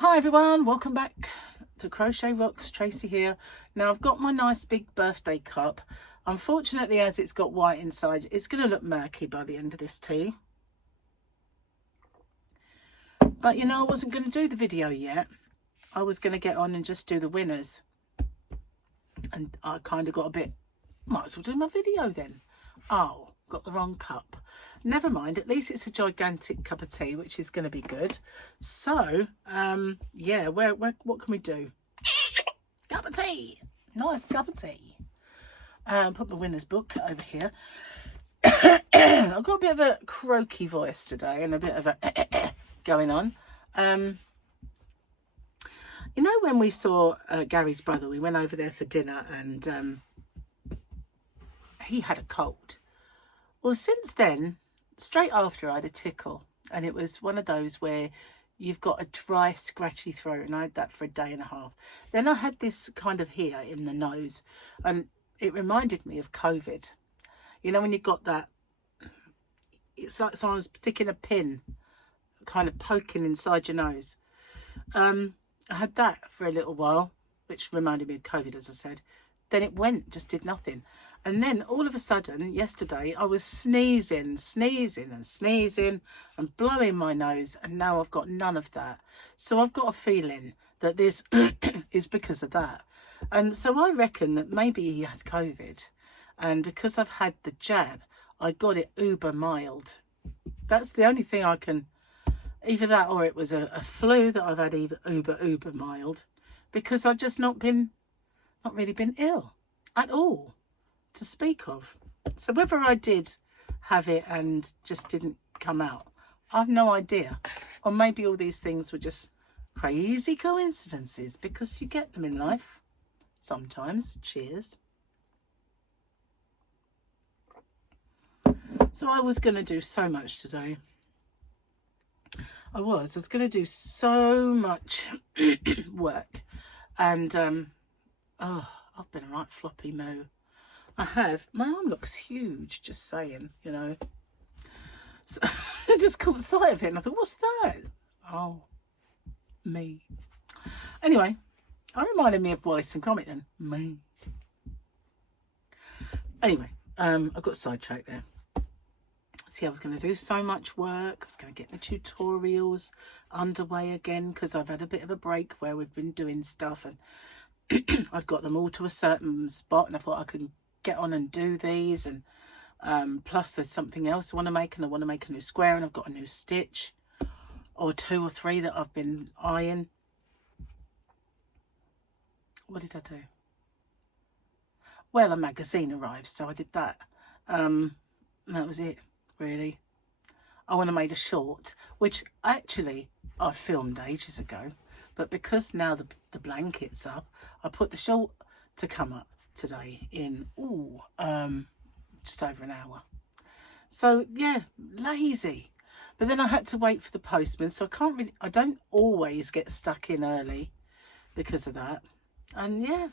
Hi everyone, welcome back to Crochet Rocks. Tracy here. Now I've got my nice big birthday cup. Unfortunately, as it's got white inside, it's going to look murky by the end of this tea. But you know, I wasn't going to do the video yet. I was going to get on and just do the winners. And I kind of got a bit, might as well do my video then. Oh, got the wrong cup. Never mind, at least it's a gigantic cup of tea, which is going to be good. So, yeah, what can we do? Cup of tea! Nice cup of tea. Put my winner's book over here. I've got a bit of a croaky voice today and a bit of a going on. You know, when we saw Gary's brother, we went over there for dinner and he had a cold. Well, since then, straight after, I had a tickle, and it was one of those where you've got a dry, scratchy throat, and I had that for a day and a half. Then I had this kind of here in the nose, and it reminded me of COVID. You know, when you got that, it's like someone was sticking a pin, kind of poking inside your nose. I had that for a little while, which reminded me of COVID, as I said. Then it went, just did nothing. And then all of a sudden, yesterday, I was sneezing and blowing my nose. And now I've got none of that. So I've got a feeling that this is because of that. And so I reckon that maybe he had COVID. And because I've had the jab, I got it uber mild. That's the only thing I can, either that or it was a flu that I've had uber mild. Because I've just not really been ill at all to speak of. So whether I did have it and just didn't come out, I've no idea. Or maybe all these things were just crazy coincidences, because you get them in life sometimes. Cheers. So I was going to do so much today. I was going to do so much work. And oh, I've been a right floppy moo. I have. My arm looks huge, just saying, you know. So I just caught sight of it and I thought, what's that? Oh, me. Anyway, I reminded me of Wallace and Gromit then. Me. Anyway, I got sidetracked there. See, I was going to do so much work. I was going to get my tutorials underway again, because I've had a bit of a break where we've been doing stuff, and I've got them all to a certain spot, and I thought I could get on and do these. And plus there's something else I want to make, and I want to make a new square, and I've got a new stitch or 2 or 3 that I've been eyeing. What did I do? Well, a magazine arrived, so I did that. And that was it, really. I want to make a short, which actually I filmed ages ago, but because now the blanket's up, I put the short to come up today in just over an hour. So yeah, lazy. But then I had to wait for the postman, so I don't always get stuck in early because of that. And yeah,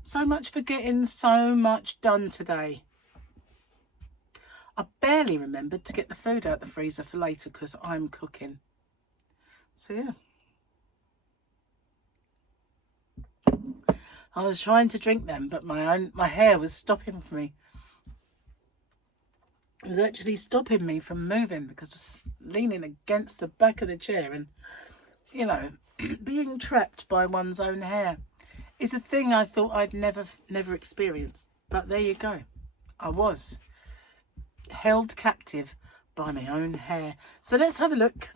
so much for getting so much done today. I barely remembered to get the food out the freezer for later because I'm cooking. So yeah. I was trying to drink them, but my hair was stopping for me. It was actually stopping me from moving because I was leaning against the back of the chair, and, you know, being trapped by one's own hair is a thing I thought I'd never experienced. But there you go. I was held captive by my own hair. So let's have a look.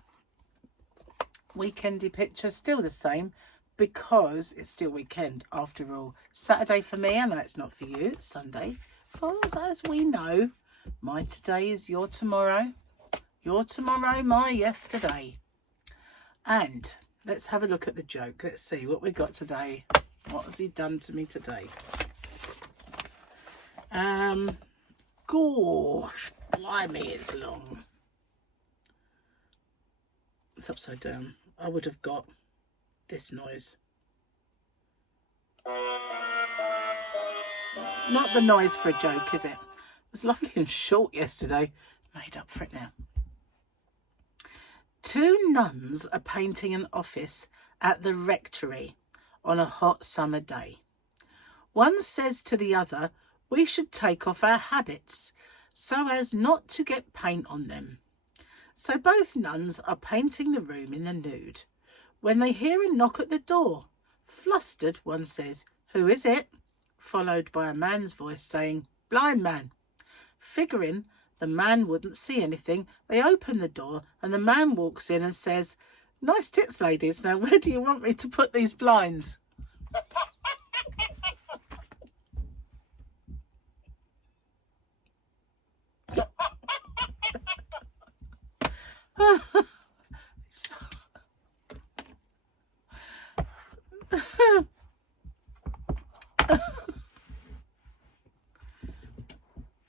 Weekendy picture, still the same, because it's still weekend after all. Saturday for me, I know it's not for you, it's Sunday. Because as we know, my today is your tomorrow. Your tomorrow, my yesterday. And let's have a look at the joke. Let's see what we got today. What has he done to me today? Gosh, blimey, it's long. It's upside down. I would have got this noise. Not the noise for a joke, is it? It was lovely and short yesterday. Made up for it now. Two nuns are painting an office at the rectory on a hot summer day. One says to the other, we should take off our habits so as not to get paint on them. So both nuns are painting the room in the nude when they hear a knock at the door. Flustered, one says, who is it? Followed by a man's voice saying, blind man. Figuring the man wouldn't see anything, they open the door and the man walks in and says, nice tits, ladies. Now, where do you want me to put these blinds?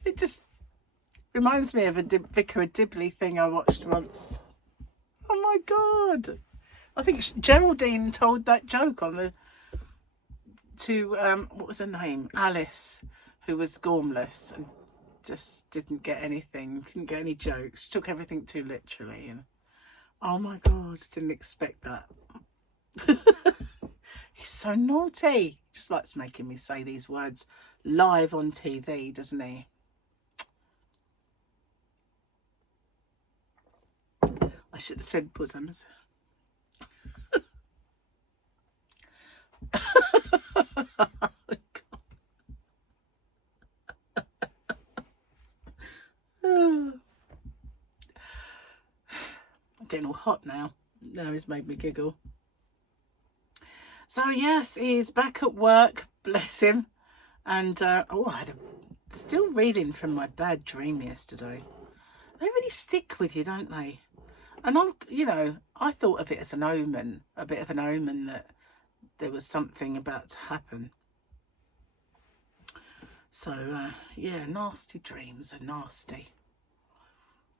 It just reminds me of a Vicar of Dibley thing I watched once. Oh my God. I think Geraldine told that joke on the what was her name? Alice, who was gormless and just didn't get anything, didn't get any jokes. She took everything too literally, and oh my God, didn't expect that. He's so naughty. He just likes making me say these words live on TV, doesn't he? I should have said bosoms. I'm getting all hot now. Now he's made me giggle. So yes, he's back at work, bless him. And I still reeling from my bad dream yesterday. They really stick with you, don't they? And I thought of it as an omen, a bit of an omen that there was something about to happen. So yeah, nasty dreams are nasty.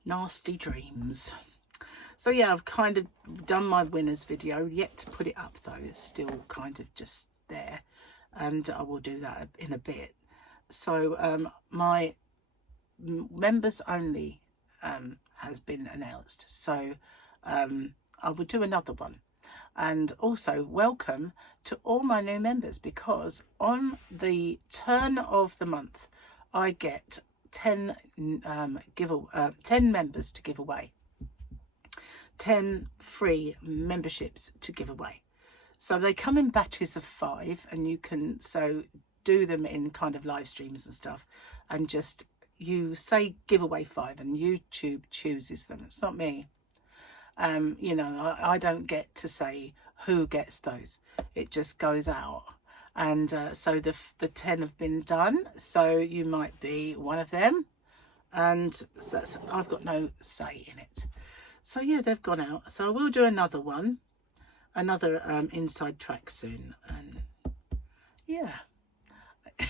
Nasty dreams. So yeah, I've kind of done my winners video, yet to put it up though. It's still kind of just there, and I will do that in a bit. So my members only has been announced, so I will do another one. And also welcome to all my new members, because on the turn of the month I get 10 members to give away, 10 free memberships to give away. So they come in batches of 5, and you can do them in kind of live streams and stuff, and just you say give away 5 and YouTube chooses them. It's not me. I don't get to say who gets those. It just goes out. And so the 10 have been done. So you might be one of them. And so I've got no say in it. So yeah, they've gone out. So I will do another one, another inside track soon. And yeah.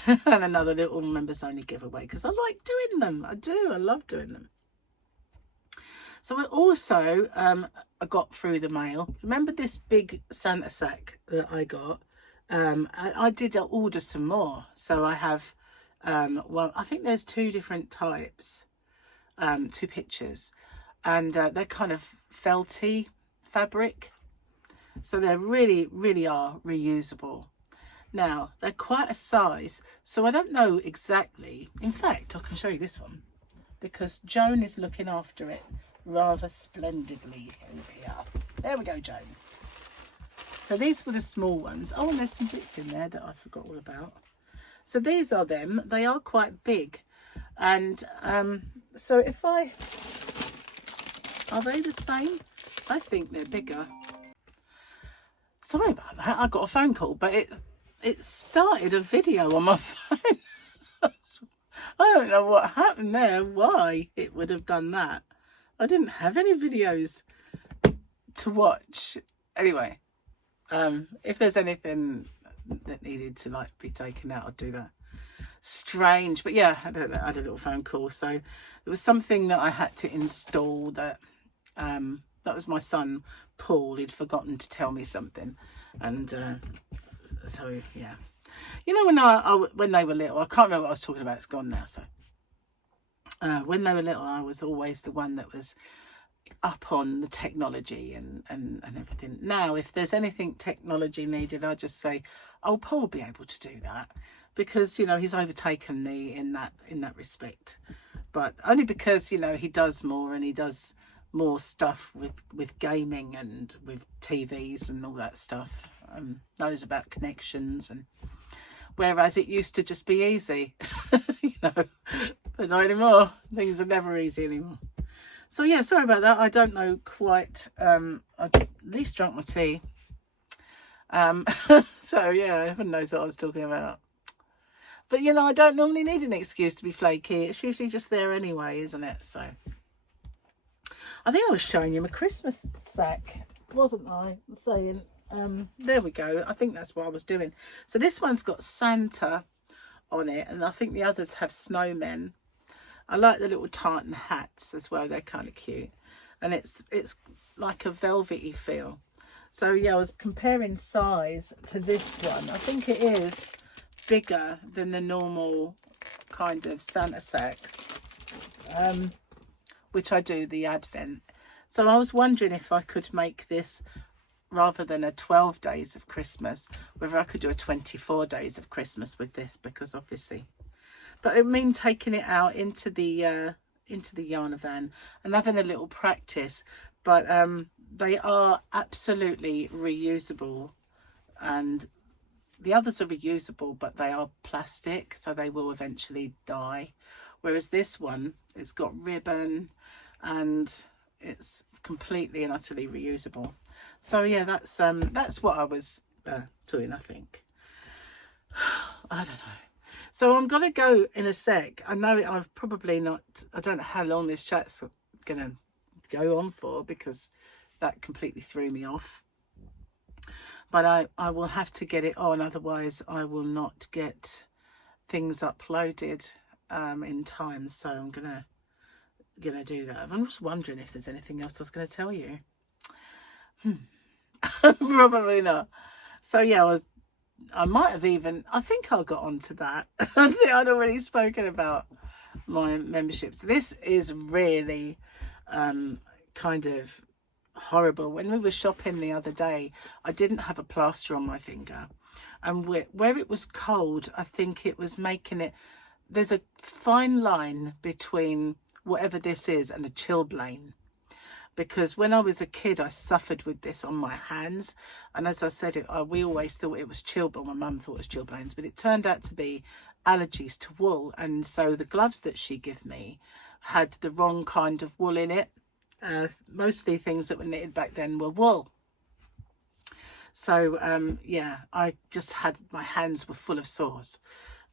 And another little members only giveaway, because I like doing them. I do. I love doing them. So I also I got through the mail. Remember this big Santa sack that I got? I did order some more. So I have, I think there's 2 different types, 2 pictures. And they're kind of felty fabric. So they really, really are reusable. Now, they're quite a size, so I don't know exactly. In fact, I can show you this one, because Joan is looking after it rather splendidly over here. There we go, Joan. So these were the small ones. Oh, and there's some bits in there that I forgot all about. So these are them. They are quite big. And so are they the same? I think they're bigger. Sorry about that. I got a phone call, but it started a video on my phone. I don't know what happened there, why it would have done that. I didn't have any videos to watch. Anyway, if there's anything that needed to be taken out, I'd do that. Strange, but yeah, I had a little phone call. So there was something that I had to install that was my son Paul. He'd forgotten to tell me something, and so yeah, when they were little, I can't remember what I was talking about. It's gone now. So when they were little, I was always the one that was up on the technology and everything. Now, if there's anything technology needed, I just say, oh, Paul will be able to do that, because, you know, he's overtaken me in that respect. But only because, you know, he does more, and he does more stuff with gaming and with TVs and all that stuff. Knows about connections, and whereas it used to just be easy, you know, but not anymore. Things are never easy anymore. So yeah, sorry about that. I don't know quite. I at least drank my tea. So yeah, heaven knows what I was talking about. But you know, I don't normally need an excuse to be flaky. It's usually just there anyway, isn't it? So I think I was showing you my Christmas sack, wasn't I? Saying, there we go. I think that's what I was doing. So this one's got Santa on it, and I think the others have snowmen. I like the little tartan hats as well. They're kind of cute, and it's like a velvety feel. So yeah, I was comparing size to this one. I think it is bigger than the normal kind of Santa sacks, which I do the Advent. So I was wondering if I could make this, rather than a 12 days of Christmas, whether I could do a 24 days of Christmas with this, because obviously, but it means taking it out into the yarn van and having a little practice. But they are absolutely reusable, and the others are reusable, but they are plastic, so they will eventually die. Whereas this one, it's got ribbon and it's completely and utterly reusable. So yeah, that's what I was doing, I think. I don't know. So I'm gonna go in a sec. I know I've probably not, I don't know how long this chat's gonna go on for, because that completely threw me off. But I will have to get it on, otherwise I will not get things uploaded in time. So I'm gonna do that. I'm just wondering if there's anything else I was going to tell you. Probably not. So yeah, I might have even, I think I got onto that. I think I'd already spoken about my memberships. This is really kind of horrible. When we were shopping the other day, I didn't have a plaster on my finger, and where it was cold, I think it was making it, there's a fine line between whatever this is and a chilblain, because when I was a kid I suffered with this on my hands, and as I said, we always thought it was chilblain. My mum thought it was chilblains, but it turned out to be allergies to wool. And so the gloves that she gave me had the wrong kind of wool in it. Mostly things that were knitted back then were wool. So yeah, I just had, my hands were full of sores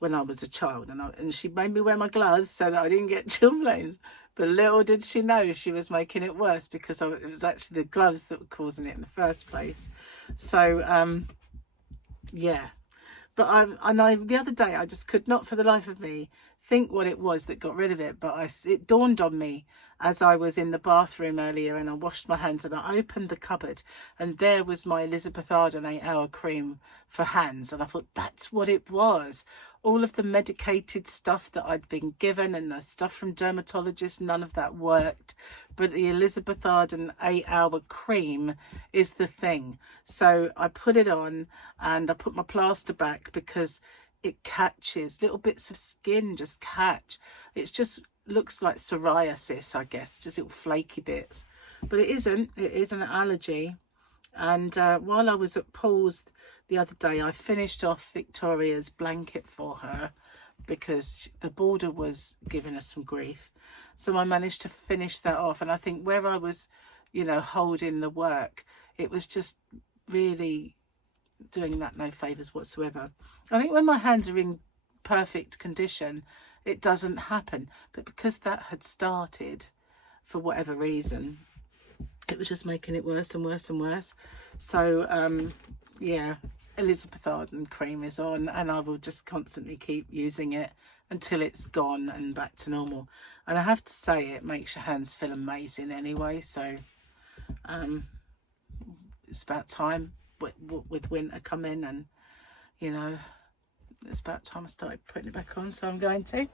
when I was a child, and she made me wear my gloves so that I didn't get chilblains. But little did she know she was making it worse, because it was actually the gloves that were causing it in the first place. So yeah, but the other day I just could not for the life of me think what it was that got rid of it. But it dawned on me as I was in the bathroom earlier, and I washed my hands, and I opened the cupboard, and there was my Elizabeth Arden 8-hour cream for hands. And I thought, that's what it was. All of the medicated stuff that I'd been given and the stuff from dermatologists, none of that worked. But the Elizabeth Arden 8-hour cream is the thing. So I put it on, and I put my plaster back, because it catches, little bits of skin just catch. It's just looks like psoriasis, I guess, just little flaky bits. But it isn't. It is an allergy. And while I was at Paul's the other day, I finished off Victoria's blanket for her, because the border was giving us some grief. So I managed to finish that off. And I think where I was, you know, holding the work, it was just really doing that no favours whatsoever. I think when my hands are in perfect condition, it doesn't happen. But because that had started, for whatever reason, it was just making it worse and worse and worse. So yeah, Elizabeth Arden cream is on, and I will just constantly keep using it until it's gone and back to normal. And I have to say, it makes your hands feel amazing anyway. So it's about time with winter coming, and you know, it's about time I started putting it back on, so I'm going to.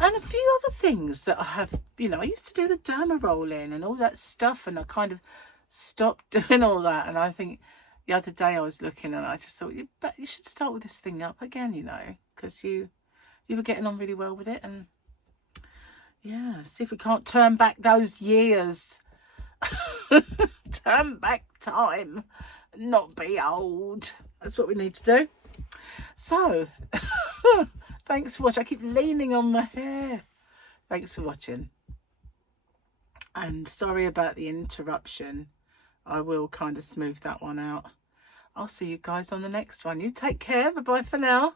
And a few other things that I have, you know, I used to do the derma rolling and all that stuff, and I kind of stopped doing all that. And I think the other day I was looking and I just thought, you should start with this thing up again, you know, because you were getting on really well with it. And yeah, see if we can't turn back those years. Turn back time, not be old. That's what we need to do. So thanks for watching. I keep leaning on my hair. Thanks for watching, and sorry about the interruption. I will kind of smooth that one out. I'll see you guys on the next one. You take care. Bye bye for now.